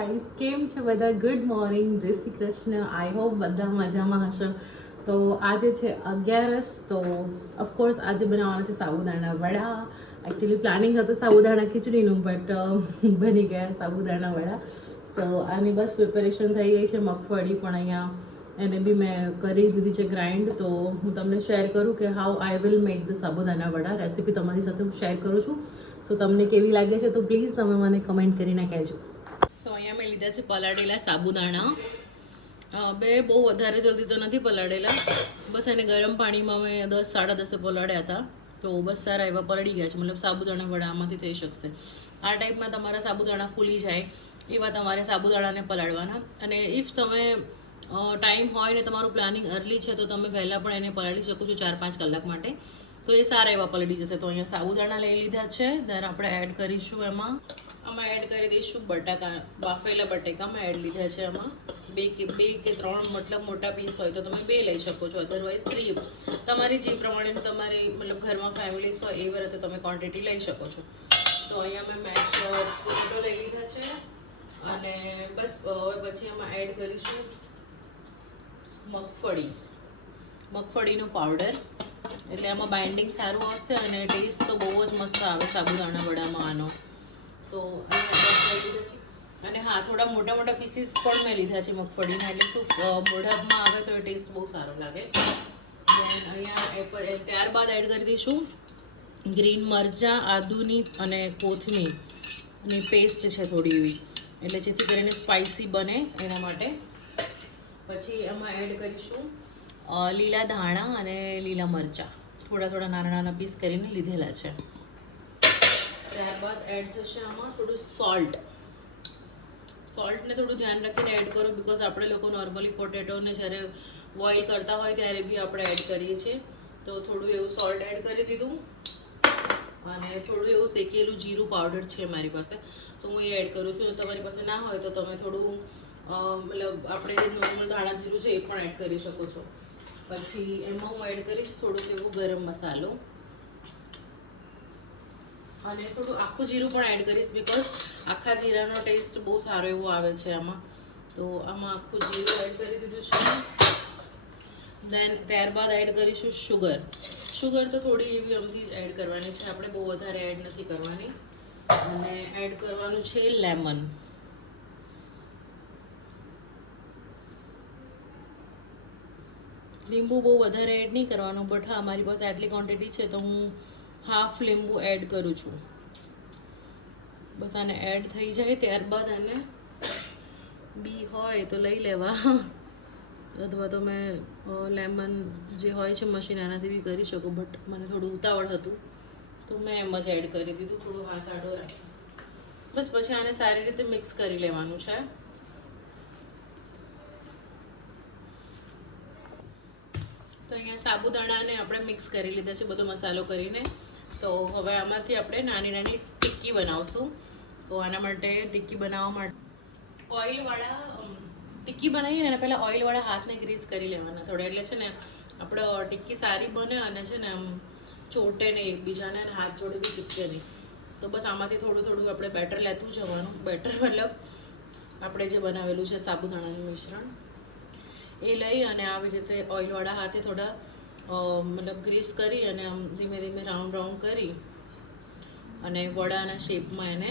Guys કેમ છે બધા? ગુડ મોર્નિંગ, જય શ્રી કૃષ્ણ. આઈ હોપ બધા મજામાં હશો. તો આજે છે 11th, તો ઓફકોર્સ આજે બનાવવાના છે સાબુદાણા વડા. એકચ્યુઅલી પ્લાનિંગ હતું સાબુદાણા ખીચડીનું, બટ બની ગયા સાબુદાણા વડા. તો આની બસ પ્રિપેરેશન થઈ ગઈ છે. મગફળી પણ અહીંયા એને બી મેં કરી દીધી છે ગ્રાઇન્ડ. તો હું તમને શેર કરું કે how I will make the sabudana vada. Recipe તમારી સાથે હું શેર કરું છું. સો તમને કેવી લાગે છે તો પ્લીઝ તમે મને કમેન્ટ કરીને કહેજો. સો અહીંયા મેં લીધા છે પલાળેલા સાબુદાણા. બે બહુ વધારે જલ્દી તો નથી પલાળેલા, બસ એને ગરમ પાણીમાં મેં 10-10:30 પલાળ્યા હતા. તો બસ સારા એવા પલળી ગયા છે, મતલબ સાબુદાણા વડા આમાંથી થઈ શકશે. આ ટાઈપમાં તમારા સાબુદાણા ફૂલી જાય એવા તમારે સાબુદાણાને પલાળવાના. અને ઇફ તમે ટાઈમ હોય ને તમારું પ્લાનિંગ અર્લી છે તો તમે વહેલા પણ એને પલાળી શકો છો 4-5 કલાક માટે. તો એ સારા એવા પલળી જશે. તો અહીંયા સાબુદાણા લઈ લીધા છે. then આપણે એડ કરીશું આમાં એડ કરી દઈશું બટાકા. બાફેલા બટાકામાં એડ લીધા છે. આમાં બે કે 3 મતલબ મોટા પીસ હોય તો તમે 2 લઈ શકો છો, અધરવાઇઝ 3. તમારી જે પ્રમાણે તમારી મતલબ ઘરમાં ફેમિલીસ હોય એ રીતે તમે ક્વોન્ટિટી લઈ શકો છો. તો અહીંયા મેં મેશ પોટેટો લઈ લીધા છે. અને બસ હવે પછી આમાં એડ કરીશું મગફળીનો પાવડર. એટલે આમાં બાઇન્ડિંગ સારું આવશે અને ટેસ્ટ તો બહુ જ મસ્ત આવે સાબુદાણા વડામાં આનો. તો અને હા, થોડા મોટા મોટા પીસીસ પણ મેં લીધા છે મગફળીના, એટલે શું મોઢામાં આવે તો એ ટેસ્ટ બહુ સારો લાગે. અહીંયા ત્યારબાદ એડ કરી દઈશું ગ્રીન મરચાં, આદુની અને કોથમીરની પેસ્ટ છે થોડી એવી, એટલે જેથી કરીને સ્પાઇસી બને એના માટે. પછી એમાં એડ કરીશું લીલા ધાણા અને લીલા મરચાં, થોડા નાના પીસ કરીને લીધેલા છે. ત્યારબાદ એડ થશે આમાં થોડું સોલ્ટને થોડું ધ્યાન રાખીને એડ કરો, બિકોઝ આપણે લોકો નોર્મલી પોટેટોને જ્યારે બોઇલ કરતા હોય ત્યારે બી આપણે એડ કરીએ છીએ. તો થોડું એવું સોલ્ટ એડ કરી દીધું. અને થોડું એવું શેકેલું જીરું પાવડર છે મારી પાસે, તો હું એ એડ કરું છું. તમારી પાસે ના હોય તો તમે થોડું મતલબ આપણે જે નોર્મલ ધાણા જીરું છે એ પણ એડ કરી શકો છો. પછી એમાં હું એડ કરીશ થોડુંક એવું ગરમ મસાલો અને થોડું આખું જીરું પણ એડ કરીશ, બિકોઝ આખા જીરાનો ટેસ્ટ બહુ સારો એવો આવે છે આમાં. તો આમાં આખું જીરું એડ કરી દીધું છે. દેન ત્યારબાદ એડ કરીશું શુગર તો થોડી એવી અમથી એડ કરવાની છે, આપણે બહુ વધારે એડ નથી કરવાની. અને એડ કરવાનું છે લેમન. લીંબુ બહુ વધારે એડ નહીં કરવાનું, બટ હા મારી પાસે આટલી ક્વોન્ટિટી છે તો હું હાફ લીંબુ એડ કરું છું. બસ આને એડ થઈ જાય ત્યારબાદ આને બી હોય તો લઈ લેવા, અથવા તો મેં લેમન જે હોય છે મશીન એનાથી બી કરી શકો, બટ મને થોડું ઉતાવળ હતું તો મેં એમ જ એડ કરી દીધું, થોડું હાથ આડો રાખી. બસ પછી આને સારી રીતે મિક્સ કરી લેવાનું છે. તો અહીંયા સાબુદાણાને આપણે મિક્સ કરી લીધા છે બધો મસાલો કરીને. તો હવે આમાંથી આપણે નાની ટિક્કી બનાવશું. તો આના માટે ટિક્કી બનાવવા માટે ઓઇલવાળા ટિક્કી બનાવીએ ને પહેલાં ઓઇલવાળા હાથને ગ્રીસ કરી લેવાના થોડા, એટલે છે ને આપણે ટિક્કી સારી બને અને છે ને આમ ચોટે નહીં એકબીજાને, અને હાથ જોડે બી ચીપકે નહીં. તો બસ આમાંથી થોડું આપણે બેટર લેતું જવાનું. બેટર મતલબ આપણે જે બનાવેલું છે સાબુદાણાનું મિશ્રણ એ લઈ અને આવી રીતે ઓઇલવાળા હાથે થોડા મતલબ ગ્રીસ કરી અને આમ ધીમે ધીમે રાઉન્ડ કરી અને વડાના શેપમાં એને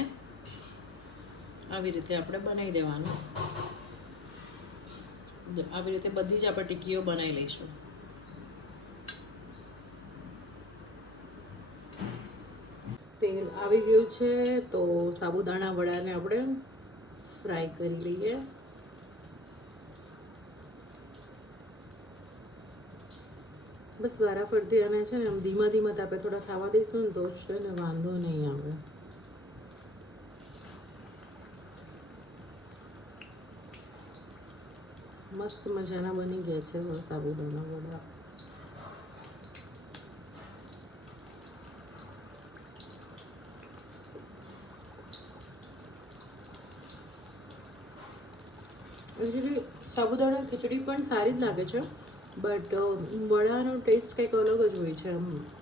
આવી રીતે આપણે બનાવી દેવાનું. આવી રીતે બધી જ આપણે ટિક્કીઓ બનાવી લઈશું. તેલ આવી ગયું છે, તો સાબુદાણા વડાને આપણે ફ્રાય કરી લઈએ. બસ વારાફરતી અને છે ને આમ ધીમા તાપે થોડા ખાવા દઈશું ને તો છે ને વાંધો નહીં આવે. મસ્ત મજાના બની ગયા છે સાબુદાણા વડા. એકચ્યુઅલી સાબુદાણા ખીચડી પણ સારી જ લાગે છે, બટ વડાનો ટેસ્ટ કંઈક અલગ જ હોય છે.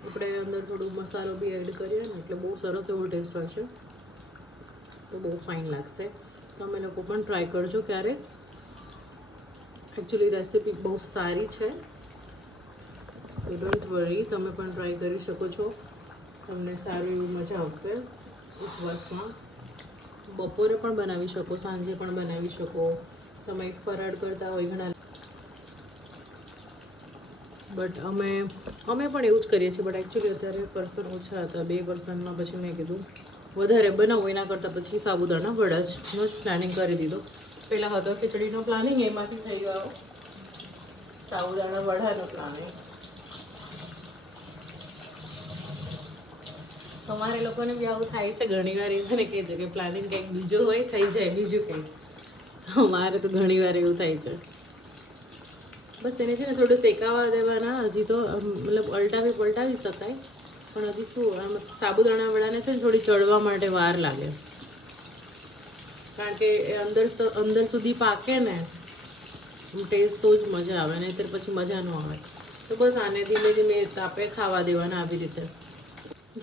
આપણે અંદર થોડું મસાલો બી એડ કરીએ ને એટલે બહુ સરસ એવો ટેસ્ટ હોય છે, તો બહુ ફાઇન લાગશે. તમે લોકો પણ ટ્રાય કરજો ક્યારેક. એકચ્યુઅલી રેસીપી બહુ સારી છે, સો ડોન્ટ વરી, તમે પણ ટ્રાય કરી શકો છો. તમને સારી એવી મજા આવશે ઉપવાસમાં. બપોરે પણ બનાવી શકો, સાંજે પણ બનાવી શકો. તમે ફરાળ કરતા હોય ઘણા, બટ અમે પણ એવું જ કરીએ છીએ. બટ એકચ્યુઅલી અત્યારે પર્સન ઓછા હતા, 2 પર્સનમાં. પછી મેં કીધું વધારે બનાવું એના કરતાં પછી સાબુદાણા વડા જનો જ પ્લાનિંગ કરી દીધો. પહેલાં હતો ખીચડીનો પ્લાનિંગ, એમાંથી થઈ ગયો સાબુદાણા વડાનો પ્લાનિંગ. તમારે લોકોને બી આવું થાય છે ઘણી વાર? એવું મને કહે છે કે પ્લાનિંગ કંઈક બીજું હોય, થઈ જાય બીજું કંઈક. અમારે તો ઘણી વાર એવું થાય છે. બસ એને છે ને થોડું શેકાવા દેવાના. હજી તો મતલબ પલટાવી શકાય, પણ હજી શું, આમ સાબુદાણા વડાને છે ને થોડી ચડવા માટે વાર લાગે, કારણ કે એ અંદર સુધી પાકે ને ટેસ્ટ તો જ મજા આવે, નહીંતર પછી મજા ન આવે. તો બસ આને ધીમે ધીમે તાપે ખાવા દેવાના આવી રીતે.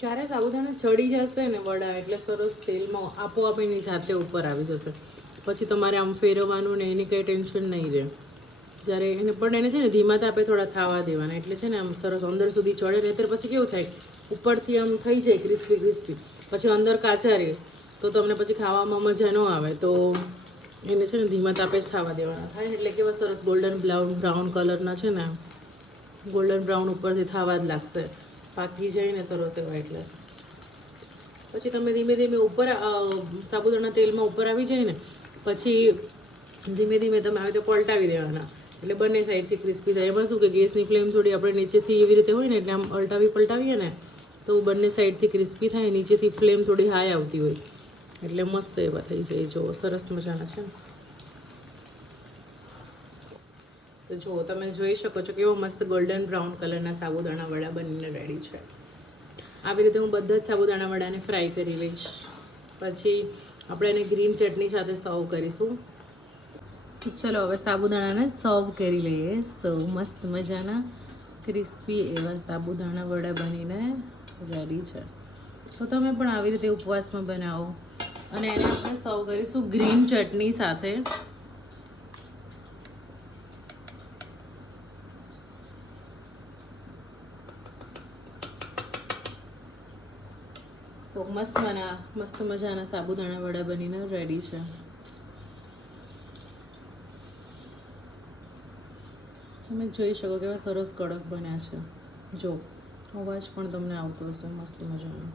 જ્યારે સાબુદાણા ચડી જશે ને વડા, એટલે સરસ તેલમાં આપોઆપ એની જાતે ઉપર આવી જશે. પછી તમારે આમ ફેરવવાનું ને એની કંઈ ટેન્શન નહીં રહે. જ્યારે એને છે ને ધીમા તાપે થોડા થવા દેવાના, એટલે છે ને આમ સરસ અંદર સુધી ચડે. નહીંતર પછી કેવું થાય, ઉપરથી આમ થઈ જાય ક્રિસ્પી, પછી અંદર કાચા રહે, તો તમને પછી ખાવામાં મજા ન આવે. તો એને છે ને ધીમા તાપે જ થવા દેવાના થાય, એટલે કેવા સરસ ગોલ્ડન બ્રાઉન કલરના છે ને, ગોલ્ડન બ્રાઉન ઉપરથી થવા જ લાગશે, પાકી જાય ને સરસ એવા. એટલે પછી તમે ધીમે ધીમે ઉપર સાબુદાણા તેલમાં ઉપર આવી જાય ને, પછી ધીમે ધીમે તમે આવી તો પલટાવી દેવાના, એટલે બંને સાઈડથી ક્રિસ્પી થાય. એમાં શું કે ગેસની ફ્લેમ થોડી આપણે નીચેથી એવી રીતે હોય ને, એટલે આમ પલટાવીએ ને તો બંને સાઈડથી ક્રિસ્પી થાય. નીચેથી ફ્લેમ થોડી હાઈ આવતી હોય, એટલે મસ્ત એવા થઈ જાય. જો સરસ મજાના છે. તો જો તમે જોઈ શકો છો કેવો મસ્ત ગોલ્ડન બ્રાઉન કલરના સાબુદાણા વડા બનીને રેડી છે. આવી રીતે હું બધા જ સાબુદાણા વડાને ફ્રાય કરી લઈશ. પછી આપણે એને ગ્રીન ચટણી સાથે સર્વ કરીશું. ચલો હવે સાબુદાણાને સર્વ કરી લઈએ. સો મસ્ત મજાના ક્રિસ્પી એવા સાબુદાણા વડા બનીને રેડી છે. તો તમે પણ આવી રીતે ઉપવાસમાં બનાવો, અને એને આપણે સર્વ કરીશું ગ્રીન ચટણી સાથે. સો મસ્ત મજાના સાબુદાણા વડા બનીને રેડી છે. તમે જોઈ શકો કેવા સરસ કડક બન્યા છે. જો અવાજ પણ તમને આવતો હશે મસ્ત મજાનો.